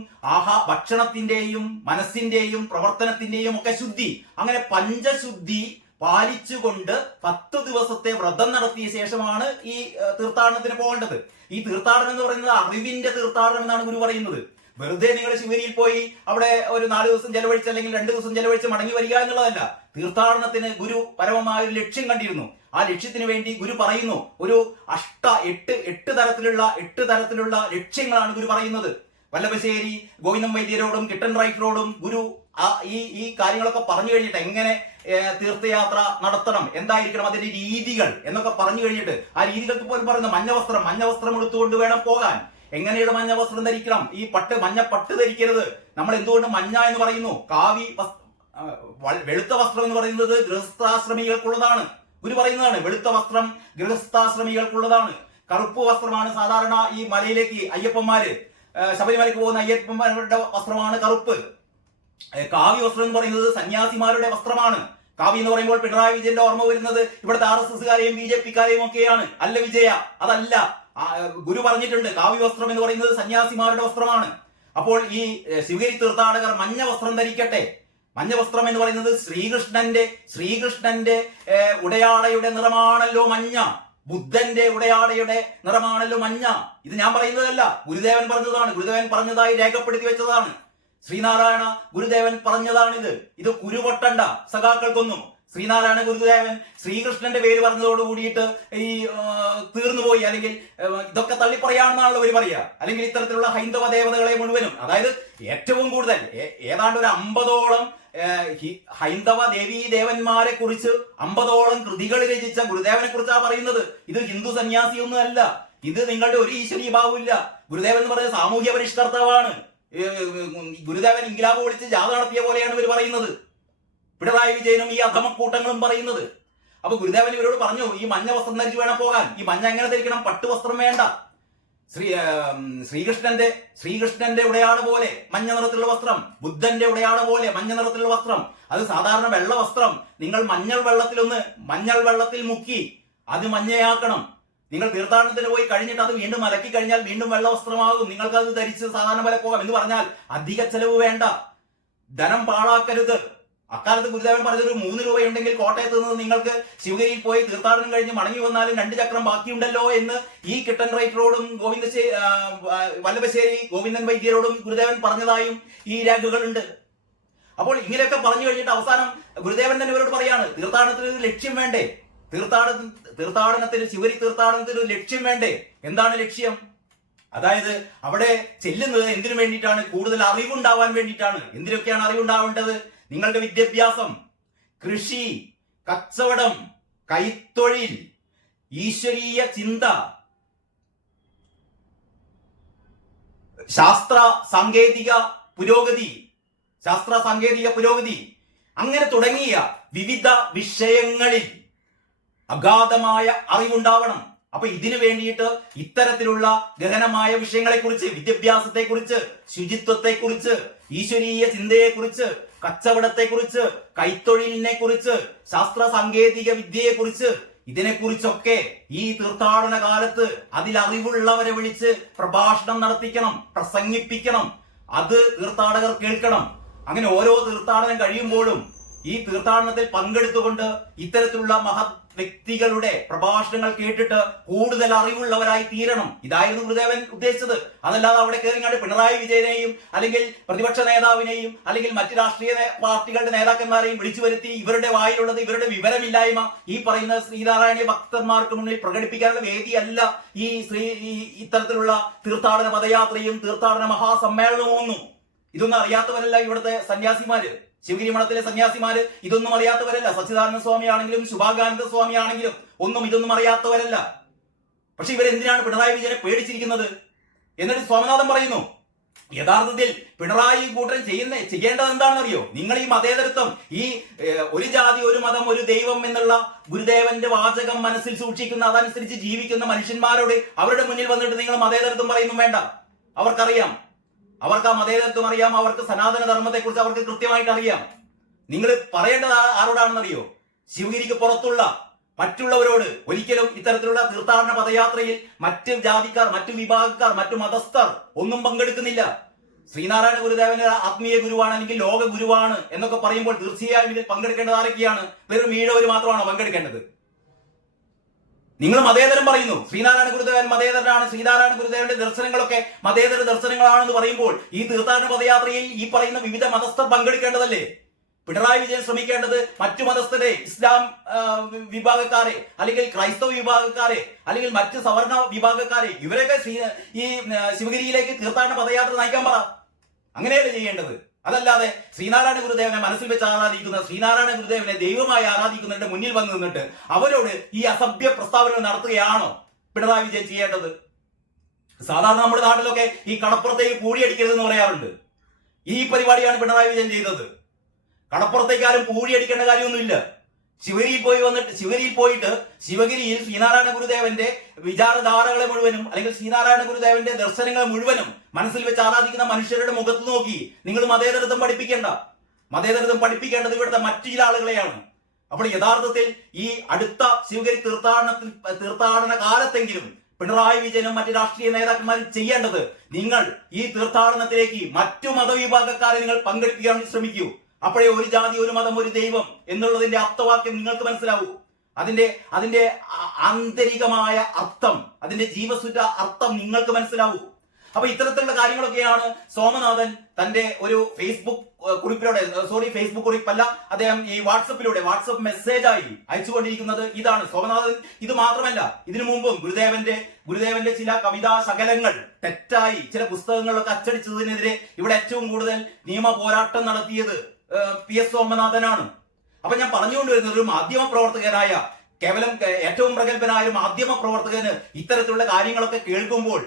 ഭക്ഷണത്തിന്റെയും മനസ്സിന്റെയും പ്രവർത്തനത്തിന്റെയും ഒക്കെ ശുദ്ധി, അങ്ങനെ പഞ്ചശുദ്ധി പാലിച്ചുകൊണ്ട് 10 ദിവസത്തെ വ്രതം നടത്തിയ ശേഷമാണ് ഈ തീർത്ഥാടനത്തിന് പോകേണ്ടത്. ഈ തീർത്ഥാടനം എന്ന് പറയുന്നത് അറിവിന്റെ തീർത്ഥാടനം എന്നാണ് ഗുരു പറയുന്നത്. വെറുതെ നിങ്ങൾ ശിവഗിരിയിൽ പോയി അവിടെ ഒരു 4 ദിവസം ചെലവഴിച്ച് അല്ലെങ്കിൽ 2 ദിവസം ചെലവഴിച്ച് മടങ്ങി വരിക എന്നുള്ളതല്ല. തീർത്ഥാടനത്തിന് ഗുരു പരമമായ ഒരു ലക്ഷ്യം കണ്ടിരുന്നു. ആ ലക്ഷ്യത്തിന് വേണ്ടി ഗുരു പറയുന്നു ഒരു 8 തരത്തിലുള്ള ലക്ഷ്യങ്ങളാണ് ഗുരു പറയുന്നത്. വല്ലഭശ്ശേരി ഗോവിന്ദൻ വൈദ്യരോടും കിട്ടൻ റൈറ്ററോടും ഗുരു ഈ കാര്യങ്ങളൊക്കെ പറഞ്ഞു കഴിഞ്ഞിട്ട് എങ്ങനെ തീർത്ഥയാത്ര നടത്തണം, എന്തായിരിക്കണം അതിന്റെ രീതികൾ എന്നൊക്കെ പറഞ്ഞു കഴിഞ്ഞിട്ട് ആ രീതികൾക്ക് പോലും പറയുന്നു മഞ്ഞവസ്ത്രം എടുത്തുകൊണ്ട് വേണം പോകാൻ. എങ്ങനെയുള്ള മഞ്ഞ വസ്ത്രം ധരിക്കണം? ഈ മഞ്ഞ പട്ട് ധരിക്കരുത്. നമ്മൾ എന്തുകൊണ്ട് മഞ്ഞ എന്ന് പറയുന്നു? വെളുത്ത വസ്ത്രം എന്ന് പറയുന്നത് ഗൃഹസ്ഥാശ്രമികൾക്കുള്ളതാണ്. ഗുരു പറയുന്നതാണ് വെളുത്ത വസ്ത്രം ഗൃഹസ്ഥാശ്രമികൾക്കുള്ളതാണ്. കറുപ്പ് വസ്ത്രമാണ് സാധാരണ ഈ മലയിലേക്ക് അയ്യപ്പന്മാര് ശബരിമലയ്ക്ക് പോകുന്ന അയ്യപ്പന്മാരുടെ വസ്ത്രമാണ് കറുപ്പ്. കാവി വസ്ത്രം എന്ന് പറയുന്നത് സന്യാസിമാരുടെ വസ്ത്രമാണ്. കാവി എന്ന് പറയുമ്പോൾ പിണറായി വിജയന്റെ ഓർമ്മ വരുന്നത് ഇവിടുത്തെ RSSകാരെയും BJPക്കാരെയും ഒക്കെയാണ്. അല്ല വിജയ, അതല്ല. ഗുരു പറഞ്ഞിട്ടുണ്ട് കാവി വസ്ത്രം എന്ന് പറയുന്നത് സന്യാസിമാരുടെ വസ്ത്രമാണ്. അപ്പോൾ ഈ ശിവഗിരി തീർത്ഥാടകർ മഞ്ഞ വസ്ത്രം ധരിക്കട്ടെ. മഞ്ഞ വസ്ത്രം എന്ന് പറയുന്നത് ശ്രീകൃഷ്ണന്റെ ഉടയാടയുടെ നിറമാണല്ലോ മഞ്ഞ. ബുദ്ധന്റെ ഉടയാടയുടെ നിറമാണല്ലോ മഞ്ഞ. ഇത് ഞാൻ പറയുന്നതല്ല, ഗുരുദേവൻ പറഞ്ഞതാണ്. ഗുരുദേവൻ പറഞ്ഞതായി രേഖപ്പെടുത്തി വെച്ചതാണ്. ശ്രീനാരായണ ഗുരുദേവൻ പറഞ്ഞതാണിത്. ഇത് കുരുപൊട്ടണ്ട സഖാക്കൾക്കൊന്നും. ശ്രീനാരായണ ഗുരുദേവൻ ശ്രീകൃഷ്ണന്റെ പേര് പറഞ്ഞതോട് കൂടിയിട്ട് ഈ തീർന്നുപോയി, അല്ലെങ്കിൽ ഇതൊക്കെ തള്ളിപ്പറയാണെന്നാണല്ലോ ഇവർ പറയുക. അല്ലെങ്കിൽ ഇത്തരത്തിലുള്ള ഹൈന്ദവ ദേവതകളെ മുഴുവനും, അതായത് ഏറ്റവും കൂടുതൽ ഏതാണ്ട് ഒരു 50ഓളം ഹൈന്ദവ ദേവീ ദേവന്മാരെ കുറിച്ച് 50ഓളം കൃതികൾ രചിച്ച ഗുരുദേവനെ കുറിച്ചാണ് പറയുന്നത്. ഇത് ഹിന്ദു സന്യാസിയൊന്നും അല്ല. ഇത് നിങ്ങളുടെ ഒരു ഈശ്വരീഭാവമില്ല. ഗുരുദേവൻ എന്ന് പറയുന്നത് സാമൂഹ്യ പരിഷ്കർത്താവാണ്. ഗുരുദേവൻ ഇൻക്ലാബ് വിളിച്ച് ജാഥ നടത്തിയ പോലെയാണ് ഇവർ പറയുന്നത്. പിണറായി വിജയനും ഈ അധമക്കൂട്ടങ്ങളും പറയുന്നത്. അപ്പൊ ഗുരുദേവൻ ഇവരോട് പറഞ്ഞു ഈ മഞ്ഞ വസ്ത്രം ധരിച്ച് വേണം പോകാൻ. ഈ മഞ്ഞ എങ്ങനെ ധരിക്കണം? പട്ടു വസ്ത്രം വേണ്ട. ശ്രീകൃഷ്ണന്റെ ഉടയാട പോലെ മഞ്ഞ നിറത്തിലുള്ള വസ്ത്രം, ബുദ്ധന്റെ ഉടയാട പോലെ മഞ്ഞ നിറത്തിലുള്ള വസ്ത്രം. അത് സാധാരണ വെള്ള വസ്ത്രം നിങ്ങൾ മഞ്ഞൾ വെള്ളത്തിൽ മുക്കി അത് മഞ്ഞയാക്കണം. നിങ്ങൾ തീർത്ഥാടനത്തിന് പോയി കഴിഞ്ഞിട്ട് അത് വീണ്ടും അലക്കി കഴിഞ്ഞാൽ വീണ്ടും വെള്ള വസ്ത്രമാകും. നിങ്ങൾക്ക് അത് ധരിച്ച് സാധാരണ പോലെ പോകാം. എന്ന് പറഞ്ഞാൽ അധിക ചെലവ് വേണ്ട, ധനം പാഴാക്കരുത്. അക്കാലത്ത് ഗുരുദേവൻ പറഞ്ഞൊരു 3 രൂപയുണ്ടെങ്കിൽ കോട്ടയത്ത് നിന്ന് നിങ്ങൾക്ക് ശിവഗിരിയിൽ പോയി തീർത്ഥാടനം കഴിഞ്ഞ് മടങ്ങി വന്നാലും 2 ചക്രം ബാക്കിയുണ്ടല്ലോ എന്ന് ഈ കിട്ടൻ റൈറ്ററോടും വല്ലഭശ്ശേരി ഗോവിന്ദൻ വൈദ്യരോടും ഗുരുദേവൻ പറഞ്ഞതായും ഈ രേഖകളുണ്ട്. അപ്പോൾ ഇങ്ങനെയൊക്കെ പറഞ്ഞു കഴിഞ്ഞിട്ട് അവസാനം ഗുരുദേവൻ തന്നെ ഇവരോട് പറയാണ് തീർത്ഥാടനത്തിന് ഒരു ലക്ഷ്യം വേണ്ടേ? ശിവഗിരി തീർത്ഥാടനത്തിന് ഒരു ലക്ഷ്യം വേണ്ടേ? എന്താണ് ലക്ഷ്യം? അതായത് അവിടെ ചെല്ലുന്നത് എന്തിനു വേണ്ടിയിട്ടാണ്? കൂടുതൽ അറിവുണ്ടാവാൻ വേണ്ടിയിട്ടാണ്. എന്തിനൊക്കെയാണ് അറിവുണ്ടാവേണ്ടത്? നിങ്ങളുടെ വിദ്യാഭ്യാസം, കൃഷി, കച്ചവടം, കൈത്തൊഴിൽ, ഈശ്വരീയ ചിന്ത, ശാസ്ത്ര സാങ്കേതിക പുരോഗതി, അങ്ങനെ തുടങ്ങിയ വിവിധ വിഷയങ്ങളിൽ അഗാധമായ അറിവുണ്ടാവണം. അപ്പൊ ഇതിനു വേണ്ടിയിട്ട് ഇത്തരത്തിലുള്ള ഗഹനമായ വിഷയങ്ങളെക്കുറിച്ച്, വിദ്യാഭ്യാസത്തെക്കുറിച്ച്, ശുചിത്വത്തെക്കുറിച്ച്, ഈശ്വരീയ ചിന്തയെക്കുറിച്ച്, കച്ചവടത്തെക്കുറിച്ച്, കൈത്തൊഴിലിനെ കുറിച്ച്, ശാസ്ത്ര സാങ്കേതിക വിദ്യയെക്കുറിച്ച്, ഇതിനെക്കുറിച്ചൊക്കെ ഈ തീർത്ഥാടന കാലത്ത് അതിലറിവുള്ളവരെ വിളിച്ച് പ്രഭാഷണം നടത്തിക്കണം, പ്രസംഗിപ്പിക്കണം. അത് തീർത്ഥാടകർ കേൾക്കണം. അങ്ങനെ ഓരോ തീർത്ഥാടനം കഴിയുമ്പോഴും ഈ തീർത്ഥാടനത്തിൽ പങ്കെടുത്തുകൊണ്ട് ഇത്തരത്തിലുള്ള മഹത് വ്യക്തികളുടെ പ്രഭാഷണങ്ങൾ കേട്ടിട്ട് കൂടുതൽ അറിവുള്ളവരായി തീരണം. ഇതായിരുന്നു ഗുരുദേവൻ ഉദ്ദേശിച്ചത്. അതല്ലാതെ അവിടെ കയറിങ്ങാണ്ട് പിണറായി വിജയനെയും അല്ലെങ്കിൽ പ്രതിപക്ഷ നേതാവിനെയും അല്ലെങ്കിൽ മറ്റ് രാഷ്ട്രീയ പാർട്ടികളുടെ നേതാക്കന്മാരെയും വിളിച്ചു വരുത്തി ഇവരുടെ വായിലുള്ളത്, ഇവരുടെ വിവരമില്ലായ്മ ഈ പറയുന്ന ശ്രീനാരായണീയ ഭക്തന്മാർക്ക് മുന്നിൽ പ്രകടിപ്പിക്കാനുള്ള വേദിയല്ല ഈ ഇത്തരത്തിലുള്ള തീർത്ഥാടന പദയാത്രയും തീർത്ഥാടന മഹാസമ്മേളനവും ഒന്നും. ഇതൊന്നും അറിയാത്തവരല്ല ഇവിടുത്തെ സന്യാസിമാര്, ശിവഗിരി മഠത്തിലെ സന്യാസിമാര് ഇതൊന്നും അറിയാത്തവരല്ല. സച്ചിദാനന്ദ സ്വാമി ആണെങ്കിലും ശുഭാകാനന്ദ സ്വാമി ആണെങ്കിലും ഇതൊന്നും അറിയാത്തവരല്ല. പക്ഷെ ഇവരെന്തിനാണ് പിണറായി വിജയനെ പേടിച്ചിരിക്കുന്നത്? എന്നിട്ട് സ്വാമിനാഥൻ പറയുന്നു, യഥാർത്ഥത്തിൽ പിണറായി കൂട്ടൻ ചെയ്യേണ്ടത് എന്താണെന്നറിയോ? നിങ്ങൾ ഈ മതേതരത്വം, ഈ ഒരു ജാതി ഒരു മതം ഒരു ദൈവം എന്നുള്ള ഗുരുദേവന്റെ വാചകം മനസ്സിൽ സൂക്ഷിക്കുന്ന, അതനുസരിച്ച് ജീവിക്കുന്ന മനുഷ്യന്മാരോട് അവരുടെ മുന്നിൽ വന്നിട്ട് നിങ്ങൾ മതേതരത്വം പറയുന്നു വേണ്ട. അവർക്കറിയാം, അവർക്ക് ആ മതേതരത്വം അറിയാം, അവർക്ക് സനാതന ധർമ്മത്തെ കുറിച്ച് അവർക്ക് കൃത്യമായിട്ട് അറിയാം. നിങ്ങൾ പറയേണ്ടത് ആരോടാണെന്നറിയോ? ശിവഗിരിക്ക് പുറത്തുള്ള മറ്റുള്ളവരോട്. ഒരിക്കലും ഇത്തരത്തിലുള്ള തീർത്ഥാടന പദയാത്രയിൽ മറ്റ് ജാതിക്കാർ, മറ്റു വിഭാഗക്കാർ, മറ്റു മതസ്ഥർ ഒന്നും പങ്കെടുക്കുന്നില്ല. ശ്രീനാരായണ ഗുരുദേവന്റെ ആത്മീയ ഗുരുവാണ്, അല്ലെങ്കിൽ ലോക ഗുരുവാണ് എന്നൊക്കെ പറയുമ്പോൾ തീർച്ചയായും ഇതിൽ പങ്കെടുക്കേണ്ടത് ആരൊക്കെയാണ്? വെറും ഈഴവർ മാത്രമാണോ പങ്കെടുക്കേണ്ടത്? നിങ്ങൾ മതേതരം പറയുന്നു, ശ്രീനാരായണ ഗുരുദേവൻ മതേതരനാണ്, ശ്രീനാരായണ ഗുരുദേവന്റെ ദർശനങ്ങളൊക്കെ മതേതര ദർശനങ്ങളാണെന്ന് പറയുമ്പോൾ ഈ തീർത്ഥാടന പദയാത്രയിൽ ഈ പറയുന്ന വിവിധ മതസ്ഥർ പങ്കെടുക്കേണ്ടതല്ലേ? പിണറായി വിജയൻ ശ്രമിക്കേണ്ടത് മറ്റു മതസ്ഥരെ, ഇസ്ലാം വിഭാഗക്കാരെ, അല്ലെങ്കിൽ ക്രൈസ്തവ വിഭാഗക്കാരെ, അല്ലെങ്കിൽ മറ്റ് സവർണ വിഭാഗക്കാരെ, ഇവരൊക്കെ ഈ ശിവഗിരിയിലേക്ക് തീർത്ഥാടന പദയാത്ര നയിക്കാൻ പറ. അങ്ങനെയല്ലേ ചെയ്യേണ്ടത്. അതല്ലാതെ ശ്രീനാരായണ ഗുരുദേവനെ മനസ്സിൽ വെച്ച് ആരാധിക്കുന്ന, ശ്രീനാരായണ ഗുരുദേവനെ ദൈവമായി ആരാധിക്കുന്നതിന്റെ മുന്നിൽ വന്ന് നിന്നിട്ട് അവരോട് ഈ അസഭ്യ പ്രസ്താവനകൾ നടത്തുകയാണോ പിണറായി വിജയൻ ചെയ്യേണ്ടത്? സാധാരണ നമ്മുടെ നാട്ടിലൊക്കെ ഈ കടപ്പുറത്തേക്ക് പൂഴിയടിക്കരുതെന്ന് പറയാറുണ്ട്. ഈ പരിപാടിയാണ് പിണറായി വിജയൻ ചെയ്തത്. കടപ്പുറത്തേക്കാരും പൂഴിയടിക്കേണ്ട കാര്യമൊന്നുമില്ല. ശിവഗിരിയിൽ പോയിട്ട് ശിവഗിരിയിൽ ശ്രീനാരായണ ഗുരുദേവന്റെ വിചാരധാരകളെ മുഴുവനും, അല്ലെങ്കിൽ ശ്രീനാരായണ ഗുരുദേവന്റെ ദർശനങ്ങളെ മുഴുവനും മനസ്സിൽ വെച്ച് ആരാധിക്കുന്ന മനുഷ്യരുടെ മുഖത്ത് നോക്കി നിങ്ങൾ മതേതരത്വം പഠിപ്പിക്കേണ്ട. മതേതരത്വം പഠിപ്പിക്കേണ്ടത് ഇവിടുത്തെ മറ്റു ചില ആളുകളെയാണ്. അപ്പോൾ യഥാർത്ഥത്തിൽ ഈ അടുത്ത ശിവഗിരി തീർത്ഥാടന കാലത്തെങ്കിലും പിണറായി വിജയനും മറ്റ് രാഷ്ട്രീയ നേതാക്കന്മാരും ചെയ്യേണ്ടത്, നിങ്ങൾ ഈ തീർത്ഥാടനത്തിലേക്ക് മറ്റു മതവിഭാഗക്കാരെ നിങ്ങൾ പങ്കെടുപ്പിക്കാൻ ശ്രമിക്കൂ. അപ്പോഴേ ഒരു ജാതി ഒരു മതം ഒരു ദൈവം എന്നുള്ളതിന്റെ അർത്ഥവാക്യം നിങ്ങൾക്ക് മനസ്സിലാവൂ. അതിന്റെ ആന്തരികമായ അർത്ഥം, അതിന്റെ ജീവസുറ്റ അർത്ഥം നിങ്ങൾക്ക് മനസ്സിലാവൂ. അപ്പൊ ഇത്തരത്തിലുള്ള കാര്യങ്ങളൊക്കെയാണ് സോമനാഥൻ തന്റെ ഒരു ഫേസ്ബുക്ക് കുറിപ്പല്ല, അദ്ദേഹം ഈ വാട്സപ്പ് മെസ്സേജായി അയച്ചുകൊണ്ടിരിക്കുന്നത് ഇതാണ്. സോമനാഥൻ ഇത് മാത്രമല്ല, ഇതിനു മുമ്പും ഗുരുദേവന്റെ ചില കവിതാ ശകലങ്ങൾ തെറ്റായി ചില പുസ്തകങ്ങളിലൊക്കെ അച്ചടിച്ചതിനെതിരെ ഇവിടെ ഏറ്റവും കൂടുതൽ നിയമ പോരാട്ടം നടത്തിയത് PS സോമനാഥനാണ്. അപ്പൊ ഞാൻ പറഞ്ഞുകൊണ്ടുവരുന്നത്, ഒരു മാധ്യമ പ്രവർത്തകനായ, കേവലം ഏറ്റവും പ്രഗത്ഭനായ ഒരു മാധ്യമ പ്രവർത്തകന് ഇത്തരത്തിലുള്ള കാര്യങ്ങളൊക്കെ കേൾക്കുമ്പോൾ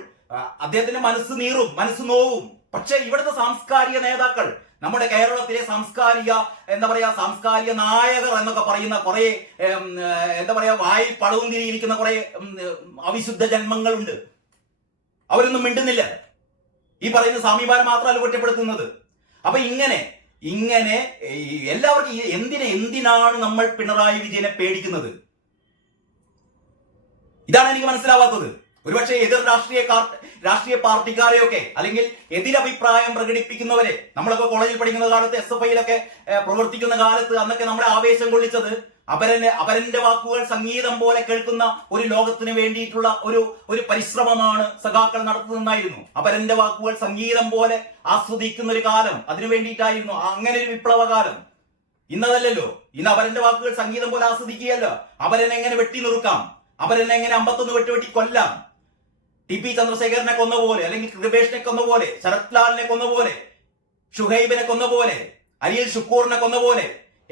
അദ്ദേഹത്തിന്റെ മനസ്സ് നീറും, മനസ്സ് നോവും. പക്ഷെ ഇവിടുത്തെ സാംസ്കാരിക നേതാക്കൾ, നമ്മുടെ കേരളത്തിലെ സാംസ്കാരിക നായകർ എന്നൊക്കെ പറയുന്ന കുറെ വായിൽ പളവും തിരിയിരിക്കുന്ന കുറെ അവിശുദ്ധ ജന്മങ്ങളുണ്ട്. അവരൊന്നും മിണ്ടുന്നില്ല. ഈ പറയുന്ന സ്വാമിമാരെ മാത്രമല്ല കുറ്റപ്പെടുത്തുന്നത്. അപ്പൊ ഇങ്ങനെ എല്ലാവർക്കും എന്തിനാണ് നമ്മൾ പിണറായി വിജയനെ പേടിക്കുന്നത്? ഇതാണ് എനിക്ക് മനസ്സിലാവാത്തത്. ഒരുപക്ഷെ എതിർ രാഷ്ട്രീയ പാർട്ടിക്കാരെയൊക്കെ, അല്ലെങ്കിൽ എതിരഭിപ്രായം പ്രകടിപ്പിക്കുന്നവരെ, നമ്മളൊക്കെ കോളേജിൽ പഠിക്കുന്ന കാലത്ത്, SFIയിലൊക്കെ പ്രവർത്തിക്കുന്ന കാലത്ത്, അന്നൊക്കെ നമ്മളെ ആവേശം കൊള്ളിച്ചത് അപരന്റെ വാക്കുകൾ സംഗീതം പോലെ കേൾക്കുന്ന ഒരു ലോകത്തിന് വേണ്ടിയിട്ടുള്ള ഒരു പരിശ്രമമാണ് സഖാക്കൾ നടത്തുന്നതായിരുന്നു. അപരന്റെ വാക്കുകൾ സംഗീതം പോലെ ആസ്വദിക്കുന്ന ഒരു കാലം, അതിനു വേണ്ടിയിട്ടായിരുന്നു അങ്ങനെ ഒരു വിപ്ലവകാലം. ഇന്നതല്ലല്ലോ. ഇന്ന് അപരന്റെ വാക്കുകൾ സംഗീതം പോലെ ആസ്വദിക്കുകയല്ല, അവരെന്നെ എങ്ങനെ വെട്ടി നുറുക്കാം, അവരെന്നെ എങ്ങനെ 51 വെട്ടി കൊല്ലാം, TP ചന്ദ്രശേഖരനെ കൊന്ന പോലെ, അല്ലെങ്കിൽ കൃപേഷിനെ കൊന്ന പോലെ, ശരത് ലാലിനെ കൊന്ന പോലെ, ഷുഹൈബിനെ കൊന്ന പോലെ, അരിയൽ ഷുക്കൂറിനെ കൊന്ന പോലെ,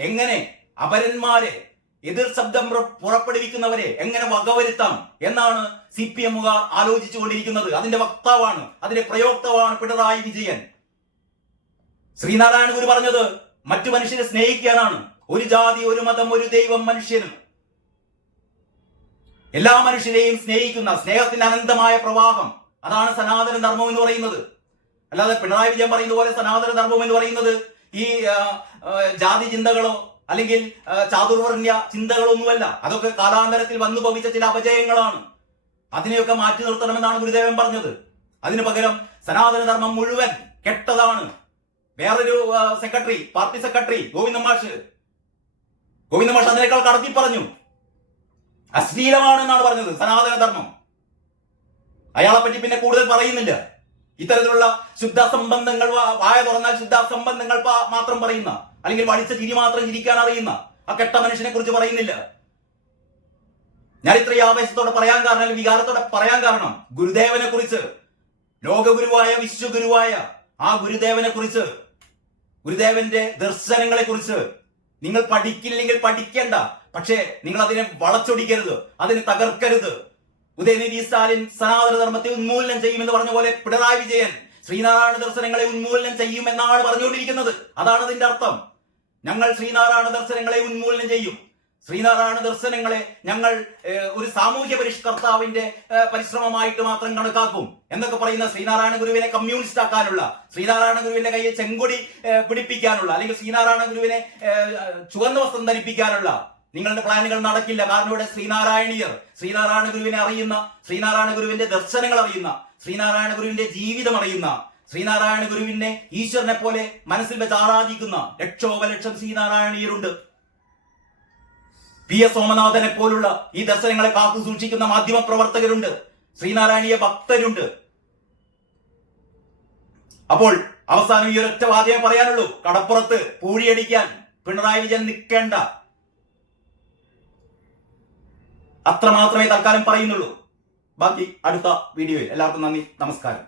എങ്ങനെ അപരന്മാരെ, എതിർ ശബ്ദം പുറപ്പെടുവിക്കുന്നവരെ എങ്ങനെ വകവരുത്താം എന്നാണ് CPMകാർ ആലോചിച്ചുകൊണ്ടിരിക്കുന്നത്. അതിന്റെ വക്താവാണ്, അതിന്റെ പ്രയോക്താവാണ് പിണറായി വിജയൻ. ശ്രീനാരായണ ഗുരു പറഞ്ഞത് മറ്റു മനുഷ്യരെ സ്നേഹിക്കാനാണ്. ഒരു ജാതി ഒരു മതം ഒരു ദൈവം മനുഷ്യനും. എല്ലാ മനുഷ്യരെയും സ്നേഹിക്കുന്ന സ്നേഹത്തിന്റെ അനന്തമായ പ്രവാഹം, അതാണ് സനാതന ധർമ്മം എന്ന് പറയുന്നത്. അല്ലാതെ പിണറായി വിജയൻ പറയുന്ന പോലെ സനാതന ധർമ്മം എന്ന് പറയുന്നത് ഈ ജാതി ചിന്തകളോ അല്ലെങ്കിൽ ചാതുർവർണ്ണ്യ ചിന്തകളൊന്നുമല്ല. അതൊക്കെ കാലാന്തരത്തിൽ വന്നു ഭവിച്ച ചില അപജയങ്ങളാണ്. അതിനെയൊക്കെ മാറ്റി നിർത്തണമെന്നാണ് ഗുരുദേവൻ പറഞ്ഞത്. അതിനു പകരം സനാതന ധർമ്മം മുഴുവൻ കെട്ടതാണ്. വേറൊരു പാർട്ടി സെക്രട്ടറി ഗോവിന്ദ മാഷ് അതിനേക്കാൾ കടത്തി പറഞ്ഞു. അശ്ലീലമാണ് എന്നാണ് പറഞ്ഞത് സനാതന ധർമ്മം. അയാളെ പറ്റി പിന്നെ കൂടുതൽ പറയുന്നില്ല. ഇത്തരത്തിലുള്ള ശുദ്ധ സംബന്ധങ്ങൾ, വായ തുറന്നാൽ ശുദ്ധ സംബന്ധങ്ങൾ മാത്രം പറയുന്ന, അല്ലെങ്കിൽ വടിച്ച ചിരി മാത്രം ചിരിക്കാൻ അറിയുന്ന ആ കെട്ട മനുഷ്യനെ കുറിച്ച് പറയുന്നില്ല. ഞാൻ ഇത്രയും ആവേശത്തോടെ പറയാൻ കാരണം, അല്ലെങ്കിൽ വികാരത്തോടെ പറയാൻ കാരണം, ഗുരുദേവനെ കുറിച്ച്, ലോകഗുരുവായ വിശ്വഗുരുവായ ആ ഗുരുദേവനെ കുറിച്ച്, ഗുരുദേവന്റെ ദർശനങ്ങളെ കുറിച്ച് നിങ്ങൾ പഠിക്കില്ലെങ്കിൽ പഠിക്കേണ്ട. പക്ഷേ നിങ്ങൾ അതിനെ വളച്ചൊടിക്കരുത്, അതിനെ തകർക്കരുത്. ഉദയനിധി സ്റ്റാലിൻ സനാതന ധർമ്മത്തെ ഉന്മൂലനം ചെയ്യുമെന്ന് പറഞ്ഞ പോലെ പിണറായി വിജയൻ ശ്രീനാരായണ ദർശനങ്ങളെ ഉന്മൂലനം ചെയ്യുമെന്നാണ് പറഞ്ഞുകൊണ്ടിരിക്കുന്നത്. അതാണ് അതിന്റെ അർത്ഥം. ഞങ്ങൾ ശ്രീനാരായണ ദർശനങ്ങളെ ഉന്മൂലനം ചെയ്യും. ശ്രീനാരായണ ദർശനങ്ങളെ ഞങ്ങൾ ഒരു സാമൂഹ്യ പരിഷ്കർത്താവിന്റെ പരിശ്രമമായിട്ട് മാത്രം കണക്കാക്കും എന്നൊക്കെ പറയുന്ന ശ്രീനാരായണ ഗുരുവിനെ കമ്മ്യൂണിസ്റ്റ് ആക്കാനുള്ള, ശ്രീനാരായണ ഗുരുവിന്റെ കയ്യിൽ ചെങ്കൊടി പിടിപ്പിക്കാനുള്ള, അല്ലെങ്കിൽ ശ്രീനാരായണ ഗുരുവിനെ ചുവന്ന വസ്ത്രം ധരിപ്പിക്കാനുള്ള നിങ്ങളുടെ പ്ലാനുകൾ നടക്കില്ല. കാരണം ഇവിടെ ശ്രീനാരായണീയർ, ശ്രീനാരായണ ഗുരുവിനെ അറിയുന്ന, ശ്രീനാരായണ ഗുരുവിന്റെ ദർശനങ്ങൾ അറിയുന്ന, ശ്രീനാരായണ ഗുരുവിന്റെ ജീവിതം അറിയുന്ന, ശ്രീനാരായണ ഗുരുവിനെ ഈശ്വരനെ പോലെ മനസ്സിൽ വെച്ച് ആരാധിക്കുന്ന ലക്ഷോപലക്ഷം ശ്രീനാരായണീയരുണ്ട്. പി എസ് സോമനാഥനെ പോലുള്ള ഈ ദർശനങ്ങളെ കാത്തു സൂക്ഷിക്കുന്ന മാധ്യമ പ്രവർത്തകരുണ്ട്, ശ്രീനാരായണീയ ഭക്തരുണ്ട്. അപ്പോൾ അവസാനം ഈ ഒരൊറ്റ വാചകം പറയാനുള്ളൂ: കടപ്പുറത്ത് പൂഴിയടിക്കാൻ പിണറായി വിജയൻ നിൽക്കേണ്ട. അത്ര മാത്രമേ തൽക്കാലം പറയുന്നുള്ളൂ. ബാക്കി അടുത്ത വീഡിയോയിൽ. എല്ലാവർക്കും നന്ദി, നമസ്കാരം.